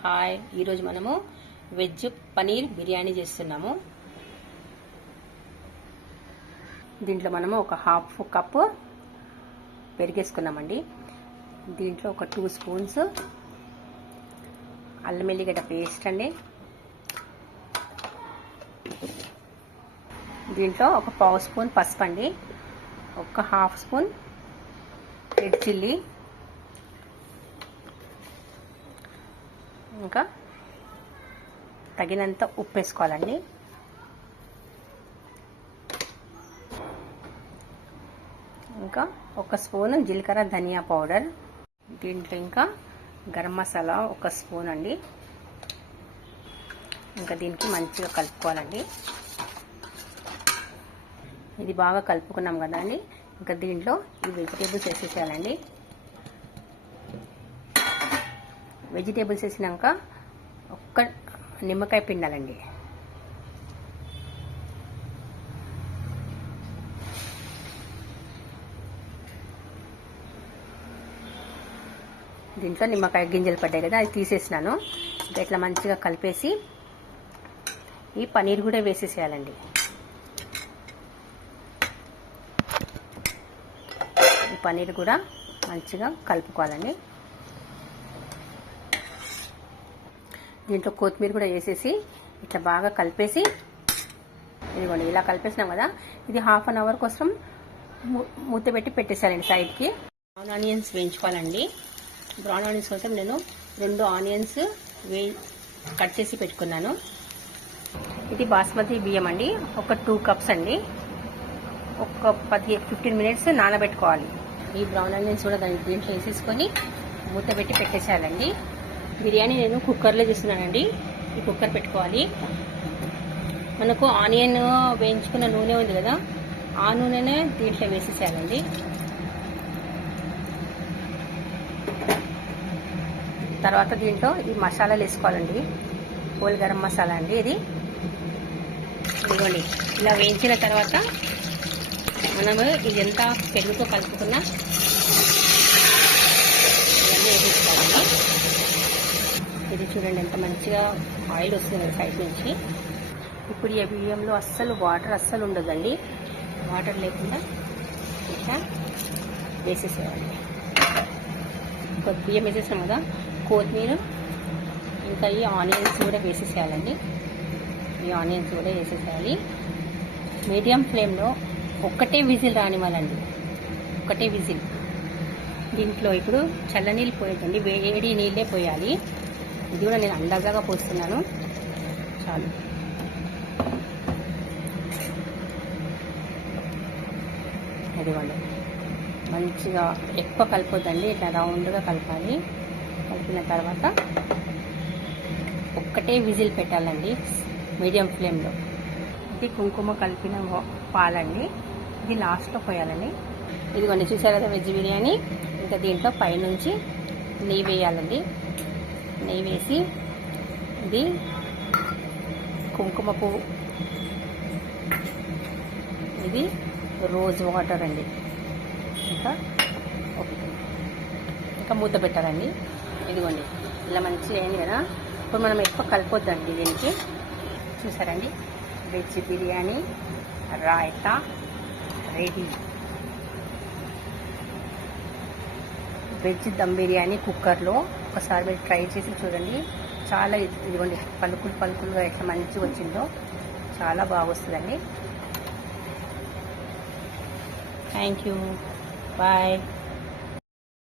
Hi, ఈరోజు మనము veg paneer biryani చేస్తున్నాము. దీంట్లో మనము ఒక హాఫ్ కప్ పెరిగేసుకున్నామండి. దీంట్లో ఒక 2 స్పూన్స్ అల్లం ఎల్లిగడ్డ పేస్ట్ అండి. దీంట్లో ఒక పావు స్పూన్ పసుపు అండి, ఒక హాఫ్ స్పూన్ రెడ్ చిల్లీ, ఇంకా తగినంత ఉప్పు వేసుకోవాలండి. ఇంకా ఒక స్పూన్ జీలకర్ర ధనియా పౌడర్, దీంట్లో ఇంకా గరం మసాలా ఒక స్పూన్ అండి. ఇంకా దీనికి మంచిగా కలుపుకోవాలండి. ఇది బాగా కలుపుకున్నాం కదా అండి. ఇంకా దీంట్లో ఈ వెజిటేబుల్స్ వేసేసేయాలండి. వెజిటేబుల్స్ వేసినాక ఒక్క నిమ్మకాయ పిండాలండి. దీంట్లో నిమ్మకాయ గింజలు పడ్డాయి కదా, అది తీసేసినాను. ఇంకా ఇట్లా మంచిగా కలిపేసి ఈ పనీర్ కూడా వేసేసేయాలండి. ఈ పనీర్ కూడా మంచిగా కలుపుకోవాలండి. దీంట్లో కొత్తిమీర కూడా వేసేసి ఇట్లా బాగా కలిపేసి, ఇదిగోండి ఇలా కలిపేసినాం కదా, ఇది హాఫ్ అన్ అవర్ కోసం మూత పెట్టి పెట్టేసానండి సైడ్కి. బ్రౌన్ ఆనియన్స్ వేయించుకోవాలండి. బ్రౌన్ ఆనియన్స్ కోసం నేను 2 ఆనియన్స్ కట్ చేసి పెట్టుకున్నాను. ఇది బాస్మతి బియ్యం అండి, ఒక 2 కప్స్ అండి. ఒక 15 మినిట్స్ నానబెట్టుకోవాలి. ఈ బ్రౌన్ ఆనియన్స్ కూడా దీంట్లో వేసేసుకొని మూత పెట్టి పెట్టేసేయాలండి. బిర్యానీ నేను కుక్కర్లో చేస్తున్నానండి. ఈ కుక్కర్ పెట్టుకోవాలి. మనకు ఆనియన్ వేయించుకున్న నూనె ఉంది కదా, ఆ నూనెనే దీంట్లో వేసేసేయాలండి. తర్వాత దీంట్లో ఈ మసాలాలు వేసుకోవాలండి. హోల్ గరం మసాలా అండి ఇది. ఇదిగోండి ఇలా వేయించిన తర్వాత మనము ఇదంతా పెరుగుతో కలుపుకున్న ఇవన్నీ వేసేసుకోవాలండి. ఇది చూడండి ఎంత మంచిగా ఆయిల్ వస్తుంది సైడ్ నుంచి. ఇప్పుడు ఈ బియ్యంలో వాటర్ అస్సలు ఉండదండి. వాటర్ లేకుండా ఇట్లా వేసేసేయాలి. బియ్యం వేసేసాం కదా, కొత్తిమీర ఇంకా ఈ ఆనియన్స్ కూడా వేసేసేయాలండి. ఈ ఆనియన్స్ కూడా వేసేసేయాలి. మీడియం ఫ్లేమ్లో ఒక్కటే విజిల్ రానివ్వాలండి, ఒక్కటే విజిల్. దీంట్లో ఇప్పుడు చల్లనీళ్ళు పోయకండి, వేడి నీళ్ళే పోయాలి. ఇది కూడా నేను అందాజాగా పోస్తున్నాను. చాలు. ఇదిగోండి మంచిగా ఎక్కువ కలిపొద్దండి, ఇట్లా రౌండ్గా కలపాలి. కలిపిన తర్వాత ఒక్కటే విజిల్ పెట్టాలండి మీడియం ఫ్లేమ్లో. ఇది కుంకుమ కలిపిన పాలండి, ఇది లాస్ట్లో పోయాలండి. ఇదిగోండి చూసారు కదా వెజ్ బిర్యానీ. ఇంకా దీంట్లో పైనుంచి నెయ్యి వేయాలండి. నెయ్యి వేసి ఇది కుంకుమ పువ్వు, ఇది రోజ్ వాటర్ అండి. ఇంకా మూత పెట్టాలండి. ఇదిగోండి ఇలా మంచిగా అయింది కదా. ఇప్పుడు మనం ఎక్కువ కలిపొద్దండి దీనికి. చూసారండి veg biryani raita ready. Veg dum biryani కుక్కర్లో ఒకసారి మీరు ట్రై చేసి చూడండి. చాలా ఇదిగోండి పలుకులుగా ఎట్లా మంచిగా వచ్చిందో చాలా బాగా వస్తుందండి. Thank you, bye.